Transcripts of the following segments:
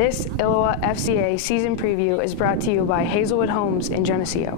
This ILLOWA FCA season preview is brought to you by Hazelwood Homes in Geneseo.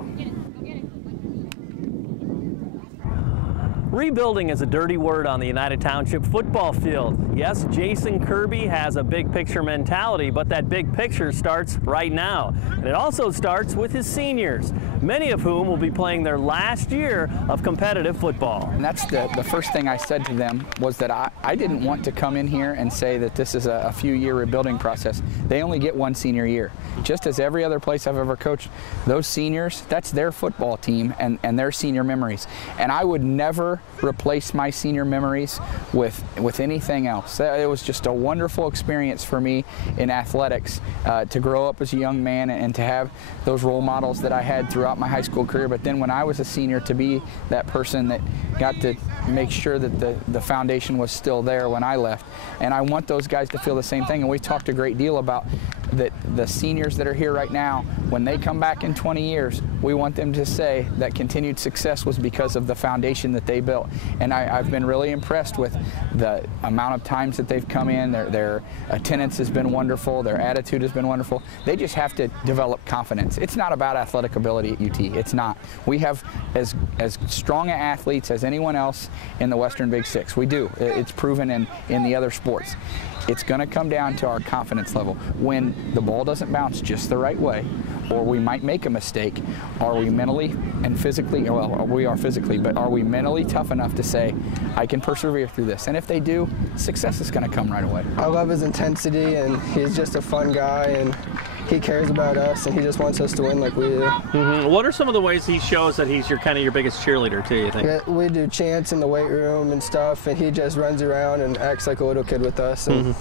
Rebuilding is a dirty word on the United Township football field. Yes, Jason Kirby has a big picture mentality, but that big picture starts right now. And it also starts with his seniors, many of whom will be playing their last year of competitive football. And that's the first thing I said to them was that I didn't want to come in here and say that this is a few-year rebuilding process. They only get one senior year. Just as every other place I've ever coached, those seniors, that's their football team and their senior memories. And I would never replace my senior memories with anything else. It was just a wonderful experience for me in athletics to grow up as a young man and to have those role models that I had throughout my high school career. But then when I was a senior, to be that person that got to make sure that the foundation was still there when I left. And I want those guys to feel the same thing. And we talked a great deal about that the seniors that are here right now, when they come back in 20 years, we want them to say that continued success was because of the foundation that they built. And I've been really impressed with the amount of times that they've come in. Their attendance has been wonderful. Their attitude has been wonderful. They just have to develop confidence. It's not about athletic ability at UT. It's not. We have as strong athletes as anyone else in the Western Big Six. We do. It's proven in the other sports. It's going to come down to our confidence level. When the ball doesn't bounce just the right way, or we might make a mistake, are we mentally and physically, well, we are physically, but are we mentally tough enough to say, I can persevere through this? And if they do, success is going to come right away. I love his intensity, and he's just a fun guy, and he cares about us, and he just wants us to win like we do. What are some of the ways he shows that he's kind of your biggest cheerleader too, you think? Yeah, we do chants in the weight room and stuff, and he just runs around and acts like a little kid with us. And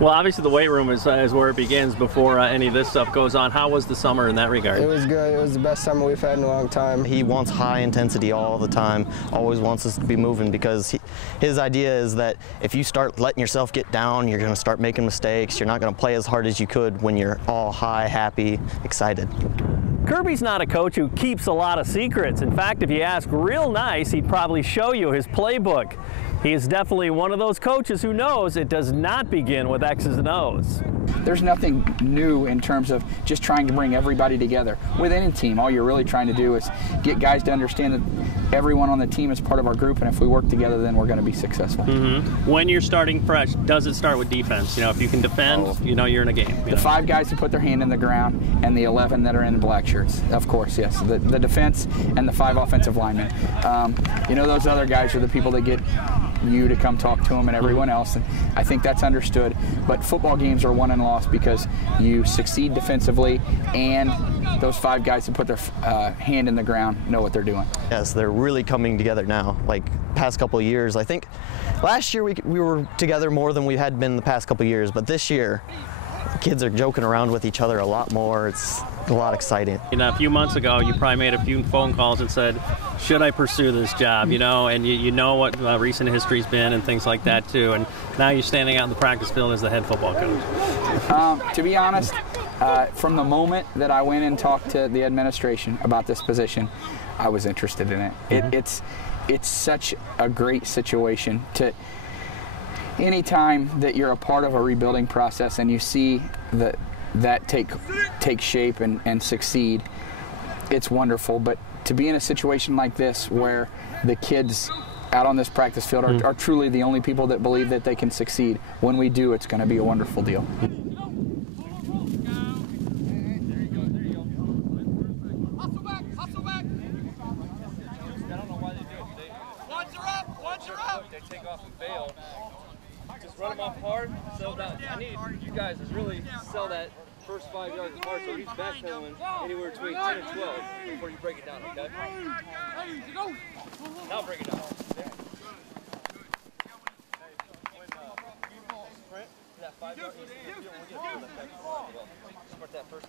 Well, obviously the weight room is where it begins before any of this stuff goes on. How was the summer in that regard? It was good. It was the best summer we've had in a long time. He wants high intensity all the time, always wants us to be moving, because his idea is that if you start letting yourself get down, you're going to start making mistakes. You're not going to play as hard as you could when you're all high, happy, excited. Kirby's not a coach who keeps a lot of secrets. In fact, if you ask real nice, he'd probably show you his playbook. He is definitely one of those coaches who knows it does not begin with X's and O's. There's nothing new in terms of just trying to bring everybody together. With any team, all you're really trying to do is get guys to understand that everyone on the team is part of our group, and if we work together, then we're going to be successful. When you're starting fresh, does it start with defense? You know, if you can defend, you know you're in a game. The 5 guys who put their hand in the ground and the 11 that are in black shirts, of course, yes. The defense and the 5 offensive linemen. You know, those other guys are the people that get you to come talk to them and everyone else, and I think that's understood. But football games are won and lost because you succeed defensively, and those 5 guys who put their hand in the ground know what they're doing. Yes, they're really coming together now. Like past couple of years, I think last year we were together more than we had been the past couple of years, but this year kids are joking around with each other a lot more. It's a lot exciting. You know, a few months ago, you probably made a few phone calls and said, should I pursue this job, you know, and you know what recent history's been and things like that too, and now you're standing out in the practice field as the head football coach. To be honest, from the moment that I went and talked to the administration about this position, I was interested in it. It's such a great situation to anytime that you're a part of a rebuilding process and you see that take shape and succeed, it's wonderful. But to be in a situation like this where the kids out on this practice field are truly the only people that believe that they can succeed, when we do, it's going to be a wonderful deal. They take off and bail. Just run them off hard. So that I need you guys to really sell that first 5 yards apart, so he's backpedaling anywhere between 10 and 12 before you break it down, okay? Now break it down. Sprint, that 5 yards, start that first